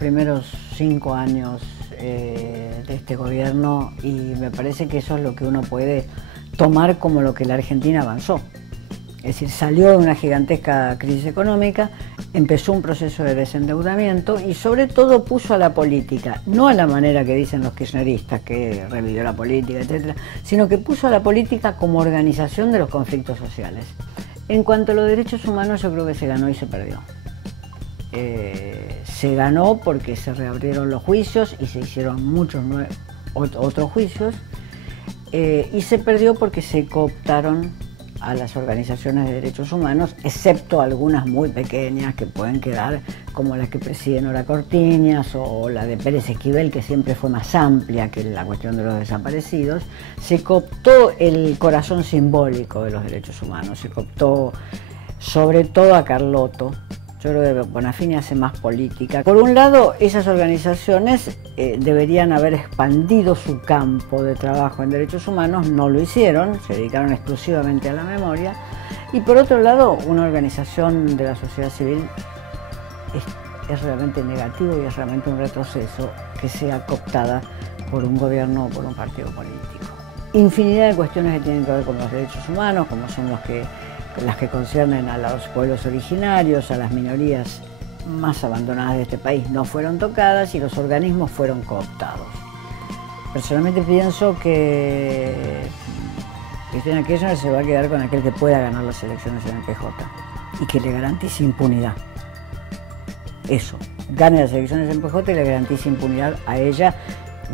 primeros 5 años de este gobierno y me parece que eso es lo que uno puede tomar como lo que la Argentina avanzó. Es decir, salió de una gigantesca crisis económica, empezó un proceso de desendeudamiento y sobre todo puso a la política, no a la manera que dicen los kirchneristas, que revivió la política, etcétera, sino que puso a la política como organización de los conflictos sociales. En cuanto a los derechos humanos, yo creo que se ganó y se perdió. Se ganó porque se reabrieron los juicios y se hicieron muchos otros juicios, y se perdió porque se cooptaron a las organizaciones de derechos humanos, excepto algunas muy pequeñas que pueden quedar, como la que preside Nora Cortiñas o la de Pérez Esquivel, que siempre fue más amplia que la cuestión de los desaparecidos. Se cooptó el corazón simbólico de los derechos humanos, se cooptó sobre todo a Carlotto. Yo creo que Bonafini hace más política. Por un lado, esas organizaciones deberían haber expandido su campo de trabajo en derechos humanos, no lo hicieron, se dedicaron exclusivamente a la memoria. Y por otro lado, una organización de la sociedad civil es realmente negativo y es realmente un retroceso que sea cooptada por un gobierno o por un partido político. Infinidad de cuestiones que tienen que ver con los derechos humanos, como son las que conciernen a los pueblos originarios, a las minorías más abandonadas de este país, no fueron tocadas y los organismos fueron cooptados. Personalmente pienso que Cristina Kirchner se va a quedar con aquel que pueda ganar las elecciones en el PJ y que le garantice impunidad. Eso, gane las elecciones en el PJ y le garantice impunidad a ella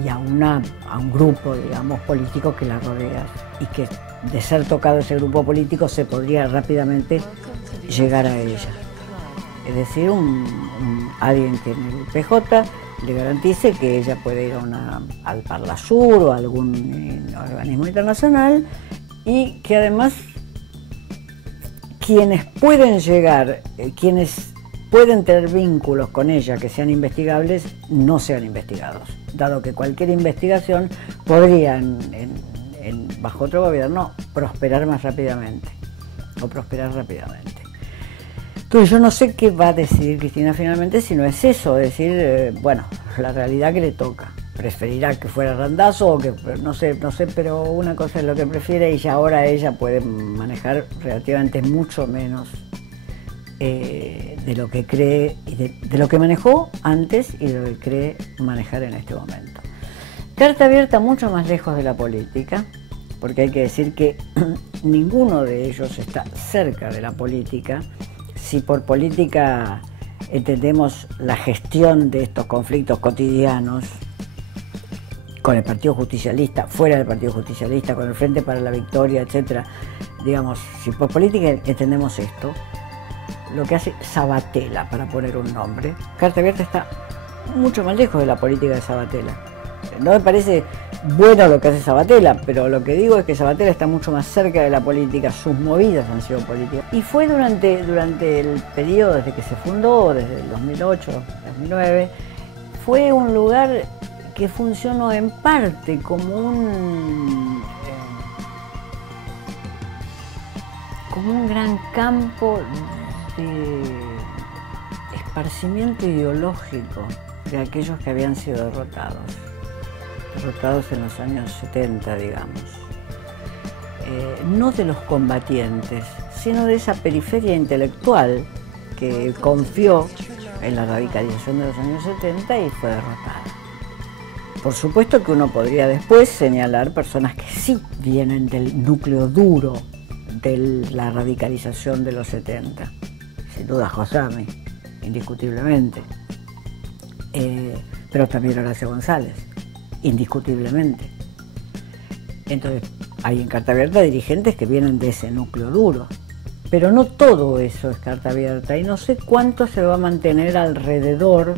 y a un grupo, digamos, político que la rodea y que de ser tocado ese grupo político se podría rápidamente llegar a ella. Es decir, alguien que en el PJ le garantice que ella puede ir al Parlasur o a algún organismo internacional y que además quienes pueden llegar, quienes pueden tener vínculos con ella que sean investigables, no sean investigados, dado que cualquier investigación podría bajo otro gobierno prosperar más rápidamente o prosperar rápidamente. Entonces yo no sé qué va a decidir Cristina finalmente, si no es eso, es decir, bueno, la realidad que le toca. Preferirá que fuera Randazzo o que, no sé, pero una cosa es lo que prefiere y ya ahora ella puede manejar relativamente mucho menos de lo que cree, y de lo que manejó antes y de lo que cree manejar en este momento. Carta abierta mucho más lejos de la política, porque hay que decir que ninguno de ellos está cerca de la política. Si por política entendemos la gestión de estos conflictos cotidianos, con el Partido Justicialista, fuera del Partido Justicialista, con el Frente para la Victoria, etc. Digamos, si por política entendemos esto, lo que hace Sabatella, para poner un nombre, Carta abierta está mucho más lejos de la política de Sabatella. No me parece bueno lo que hace Sabatella, pero lo que digo es que Sabatella está mucho más cerca de la política, sus movidas han sido políticas. Y fue durante el periodo desde que se fundó, desde el 2008, 2009, fue un lugar que funcionó en parte como un gran campo de esparcimiento ideológico de aquellos que habían sido derrotados en los años 70, digamos. No de los combatientes, sino de esa periferia intelectual que confió en la radicalización de los años 70 y fue derrotada. Por supuesto que uno podría después señalar personas que sí vienen del núcleo duro de la radicalización de los 70. Sin duda Josami, indiscutiblemente. Pero también Horacio González, indiscutiblemente. Entonces, hay en Carta Abierta dirigentes que vienen de ese núcleo duro. Pero no todo eso es Carta Abierta y no sé cuánto se va a mantener alrededor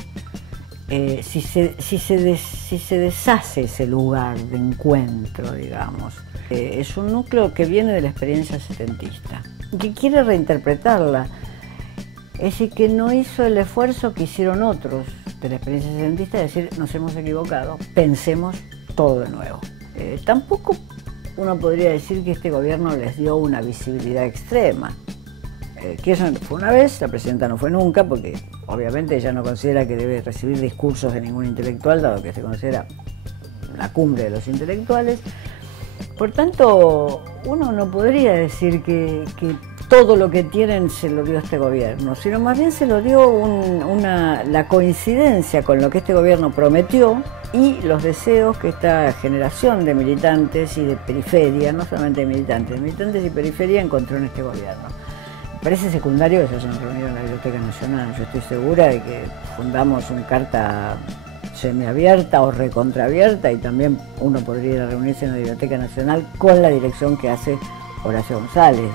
si se deshace ese lugar de encuentro, digamos. Es un núcleo que viene de la experiencia setentista, que quiere reinterpretarla, es decir, que no hizo el esfuerzo que hicieron otros de la experiencia setentista, de decir, nos hemos equivocado, pensemos todo de nuevo. Tampoco uno podría decir que este gobierno les dio una visibilidad extrema. Kirchner fue una vez, la presidenta no fue nunca, porque obviamente ella no considera que debe recibir discursos de ningún intelectual, dado que se considera la cumbre de los intelectuales. Por tanto, uno no podría decir que todo lo que tienen se lo dio este gobierno, sino más bien se lo dio la coincidencia con lo que este gobierno prometió y los deseos que esta generación de militantes y de periferia, no solamente de militantes y periferia encontró en este gobierno. Me parece secundario que se hayan reunido en la Biblioteca Nacional. Yo estoy segura de que fundamos un carta semiabierta o recontraabierta y también uno podría ir a reunirse en la Biblioteca Nacional con la dirección que hace Horacio González.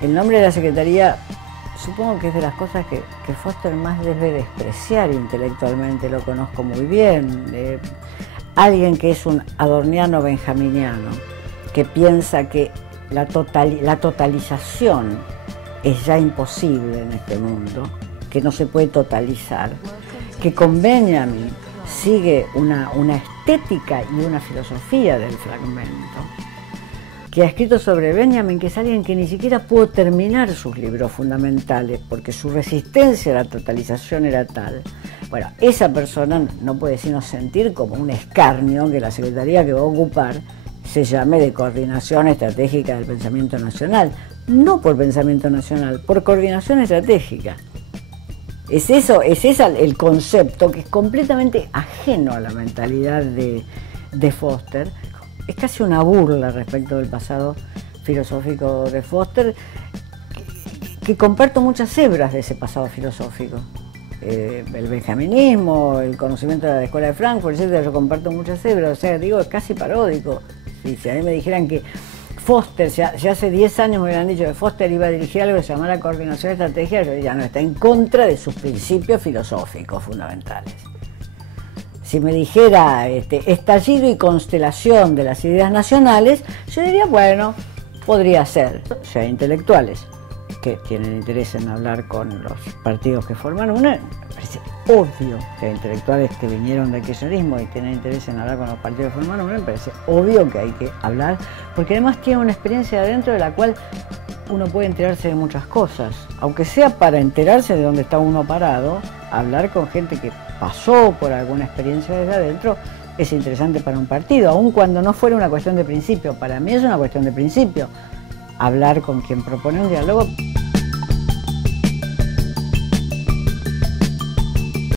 El nombre de la Secretaría supongo que es de las cosas que Foster más debe despreciar intelectualmente, lo conozco muy bien. Alguien que es un adorniano benjaminiano, que piensa que la totalización es ya imposible en este mundo, que no se puede totalizar, que con Benjamin sigue una estética y una filosofía del fragmento, que ha escrito sobre Benjamin, que es alguien que ni siquiera pudo terminar sus libros fundamentales porque su resistencia a la totalización era tal. Bueno, esa persona no puede sino sentir como un escarnio que la secretaría que va a ocupar se llame de Coordinación Estratégica del Pensamiento Nacional. No por pensamiento nacional, por coordinación estratégica. Es ese el concepto que es completamente ajeno a la mentalidad de Foster. Es casi una burla respecto del pasado filosófico de Foster, que comparto muchas hebras de ese pasado filosófico. El benjaminismo, el conocimiento de la Escuela de Frankfurt, etc. Yo comparto muchas hebras, o sea, digo, es casi paródico. Si a mí me dijeran que Foster, ya hace 10 años me hubieran dicho que Foster iba a dirigir algo que se llamara Coordinación Estratégica, yo ya no está en contra de sus principios filosóficos fundamentales. Si me dijera estallido y constelación de las ideas nacionales, yo diría, bueno, podría ser. Si hay intelectuales que tienen interés en hablar con los partidos que forman una, me parece obvio que hay intelectuales que vinieron del kirchnerismo y tienen interés en hablar con los partidos que forman una, me parece obvio que hay que hablar, porque además tiene una experiencia de adentro de la cual uno puede enterarse de muchas cosas, aunque sea para enterarse de dónde está uno parado. Hablar con gente que pasó por alguna experiencia desde adentro es interesante para un partido, aun cuando no fuera una cuestión de principio. Para mí es una cuestión de principio hablar con quien propone un diálogo.